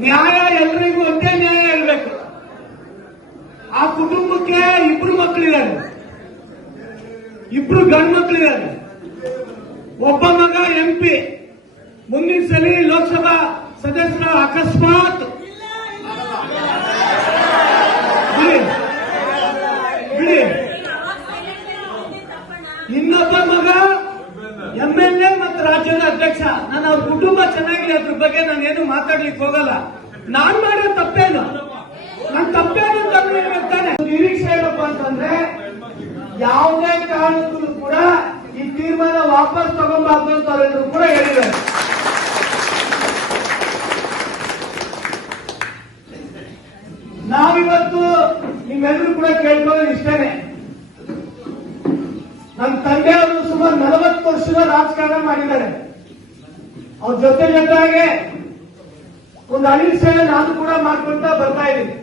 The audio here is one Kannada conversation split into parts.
ನ್ಯಾಯ ಎಲ್ರಿಗೂ ಒಂದೇ ನ್ಯಾಯ ಇರಬೇಕು ಆ ಕುಟುಂಬಕ್ಕೆ ಇಬ್ರು ಮಕ್ಕಳಿದ್ದಾರೆ ಇಬ್ರು ಗಂಡು ಮಕ್ಕಳಿದ್ದಾರೆ ಒಬ್ಬ ಮಗ ಎಂ ಪಿ ಮುಂದಿನ ಸಲ ಲೋಕಸಭಾ ಸದಸ್ಯರ ಅಕಸ್ಮಾತ್ ಇನ್ನೊಬ್ಬ ಮಗ ಎಂ ಎಲ್ ಎ ಮತ್ತು ರಾಜ್ಯದ ಅಧ್ಯಕ್ಷ. ನನ್ನ ಅವ್ರ ಕುಟುಂಬ ಚೆನ್ನಾಗಿ ಅದ್ರ ಬಗ್ಗೆ ನಾನು ಏನು ಮಾತಾಡ್ಲಿಕ್ಕೆ ಹೋಗಲ್ಲ. ನಾನ್ ಮಾಡೋ ತಪ್ಪೇನು? ನನ್ ತಪ್ಪೇನು ತಾನೆ. ನಿರೀಕ್ಷೆ ಏನಪ್ಪ ಅಂತಂದ್ರೆ, ಯಾವುದೇ ಕಾರಣಕ್ಕೂ ಕೂಡ ಈ ತೀರ್ಮಾನ ವಾಪಸ್ ತಗೊಂಬಾರ್ದು ಅಂತ ಅವರೆಲ್ಲರೂ ಕೂಡ ಹೇಳಿದ್ದಾರೆ. ನಾವಿವತ್ತು ನಿಮ್ಮೆಲ್ಲರೂ ಕೂಡ ಕೇಳ್ಕೊಳ್ಳೋದು ಇಷ್ಟೇನೆ. ನನ್ನ ತಂದೆಯವರು ಸುಮಾರು ನಲವತ್ತು ವರ್ಷದ ರಾಜಕಾರಣ ಮಾಡಿದ್ದಾರೆ. ಅವ್ರ ಜೊತೆ ಜೊತೆಗೆ ಒಂದು ಅನಿಲ್ ಸೇವೆ ನಾನು ಕೂಡ ಮಾಡ್ಕೊಳ್ತಾ ಬರ್ತಾ ಇದ್ದೀನಿ.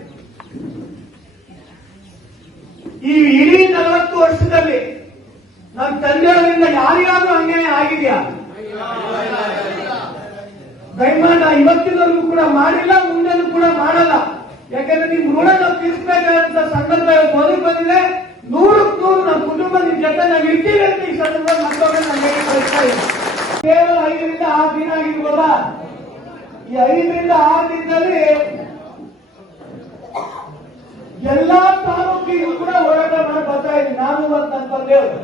ಈ ಇಡೀ ನಲವತ್ತು ವರ್ಷದಲ್ಲಿ ನನ್ನ ತಂದೆಯವರಿಂದ ಯಾರಿಗಾದ್ರೂ ಅನ್ಯಾಯ ಆಗಿದೆಯಾ? ದಯಮಾಡ ಇವತ್ತಿನವರೆಗೂ ಕೂಡ ಮಾಡಿಲ್ಲ, ಮುಂದೆನೂ ಕೂಡ ಮಾಡಲ್ಲ. ಯಾಕಂದ್ರೆ ನಿಮ್ ಋಣ ನಾವು ತೀರಿಸಬೇಕಾದಂತ ಸಂದರ್ಭ ಮೊದಲು ಬಂದಿದೆ. ನೂರಕ್ಕೆ ನೂರು ನಮ್ಮ ಕುಟುಂಬ ನಿಮ್ ಜೊತೆ ನಾವು ಇರ್ತೀವಿ ಅಂತ ಈ ಸಂದರ್ಭ ಮತ್ತೊಮ್ಮೆ ನಾನು ಕಳಿಸ್ತಾ ಇದ್ದೀನಿ. ಕೇವಲ ಐದರಿಂದ ಆರು ದಿನ ಆಗಿರ್ಬೋದ? ಈ ಐದರಿಂದ ಆರು ದಿನದಲ್ಲಿ ಎಲ್ಲಾ ತಾಲೂಕಿಗೂ ಕೂಡ ಹೋರಾಟ ಮಾಡಿ ಬರ್ತಾ ಇದ್ದೀನಿ. ನಾನು ಮತ್ತು ನನ್ನ ತಂದೆಯವರು.